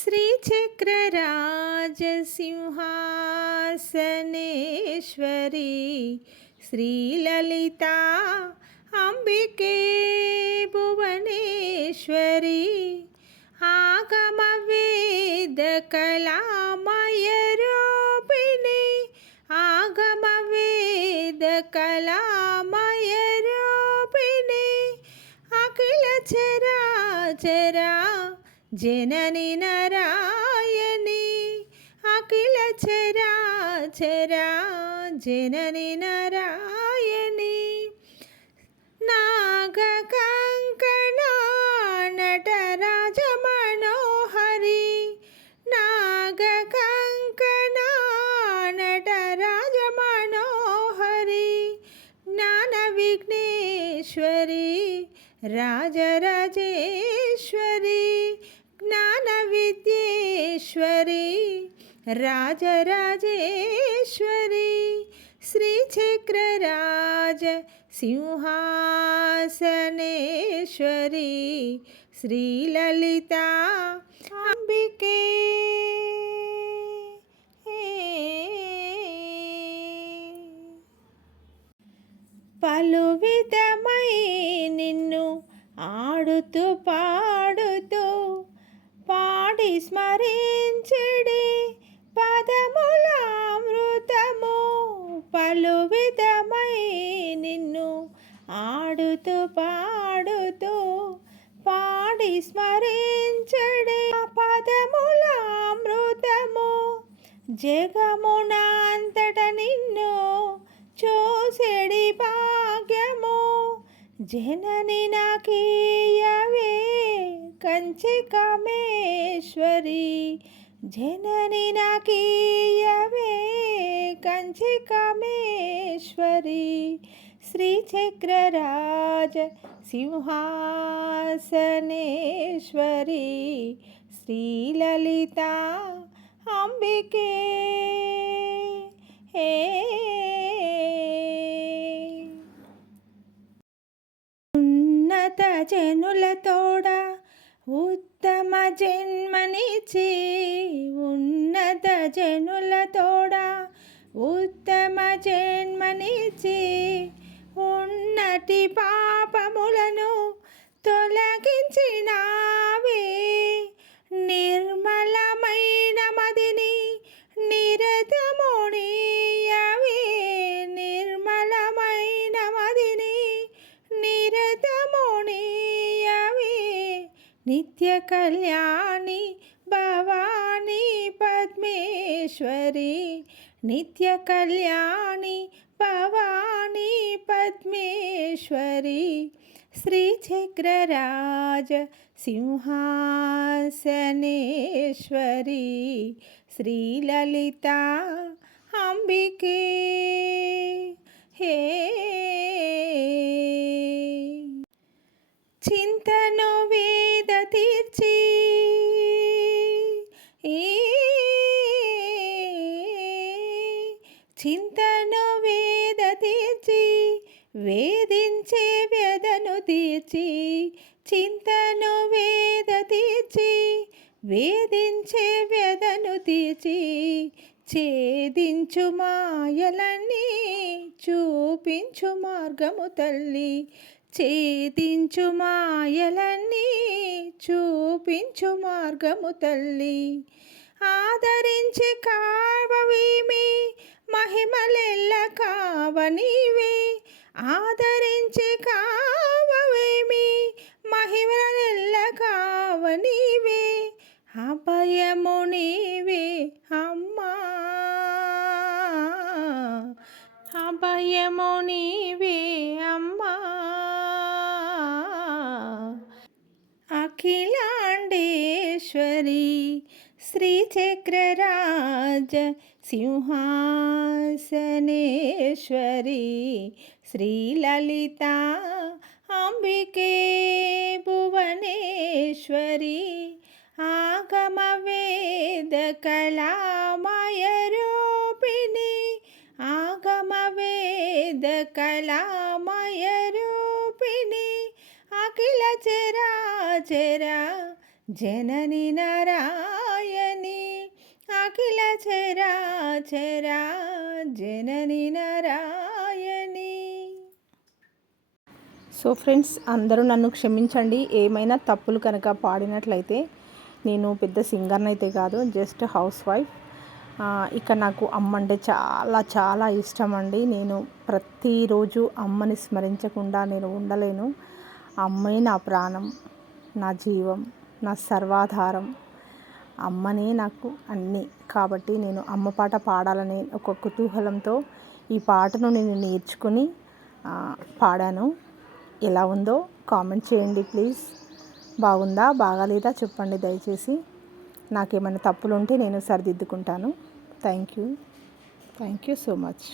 श्रीचक्रराजसिंहासनेश्वरी श्रीललिता अंबिके भुवनेश्वरी आगमवेदकलामयरूपिणी आगमवेदकलामयरूपिणी अखिल चराचरा जननी नारायणी अखिल चराचरा जननी नारायणी नागकङ्कणा नटराज मनोहरी नागकङ्कणा नटराज मनोहरी ज्ञानविघ्नेश्वरी राजराजेश्वरी ज्ञानविद्येश्वरी राजराजेश्वरी श्रीचक्रराज सिंहासनेश्वरी श्रीललिता अंबिके పలు విధమై నిన్ను ఆడుతూ పాడుతూ పాడి స్మరించడి పదముల అమృతము పలు విధమై నిన్ను ఆడుతూ పాడుతూ పాడి స్మరించడి పదముల అమృతము జగమున అంతట నిన్ను చూసెడి భాగ్యము జనని నాకీయవే కంచి కామేశ్వరి జనని నాకీయవే కంచి కామేశ్వరి శ్రీచక్రరాజ సింహాసనేశ్వరి శ్రీలలిత అంబికే ఉన్నత జనుల తోడ ఉత్తమ జన్మనిచ్చి ఉన్నత జనుల తోడ ఉత్తమ జన్మనిచ్చి ఉన్నటి పాపములను తొలగించినావే నిర్మలమైన మదిని నిరతమునియవే నిర్మలమైన మదిని నిరతమునియవే నిత్య కళ్యాణి భవానీ పద్మేశ్వరి నిత్య కళ్యాణి భవానీ పద్మేశ్వరి శ్రీచక్రరాజ సింహాసనేశ్వరి శ్రీలలిత అంబికే హే చింతను వేద తీర్చి చింతను వేద తీర్చి వేదించే వ్యధను తీర్చి చింతను వేద తీర్చి వేదించే వ్యధను తీర్చి ఛేదించు మాయలన్నీ చూపించు మార్గము తల్లి ఛేదించు మాయలన్నీ చూపించు మార్గము తల్లి ఆదరించి కావవీమి మహిమలెల్ల కావనీవే ఆదరించి కావవేమి మహిమలెల్ల కావనీవే అభయము నీవే అమ్మా అభయము నీవే అమ్మా అఖిలాండేశ్వరి శ్రీచక్రరాజ సింహాసనేశ్వరి శ్రీలలిత అంబికే భువనేశ్వరి ఆగమవేద కళామయరూపిణి ఆగమవేద కళామయరూపిణి అఖిల చరాచర जननी नारायणी అఖిల చరాచరా జనని నారాయణి. సో ఫ్రెండ్స్, అందరూ నన్ను క్షమించండి. ఏమైనా తప్పులు కనుక పాడినట్లయితే. నేను పెద్ద సింగర్ని అయితే కాదు, జస్ట్ హౌస్ వైఫ్. ఇక నాకు అమ్మ అంటే చాలా చాలా ఇష్టం అండి. నేను ప్రతిరోజు అమ్మని స్మరించకుండా నేను ఉండలేను. అమ్మే నా ప్రాణం, నా జీవం, నా సర్వాధారం. అమ్మనే నాకు అన్నీ. కాబట్టి నేను అమ్మ పాట పాడాలనే ఒక కుతూహలంతో ఈ పాటను నేను నేర్చుకుని పాడాను. ఎలా ఉందో కామెంట్ చేయండి ప్లీజ్. బాగుందా బాగాలేదా చెప్పండి దయచేసి. నాకేమైనా తప్పులు ఉంటే నేను సరిదిద్దుకుంటాను. Thank you so much.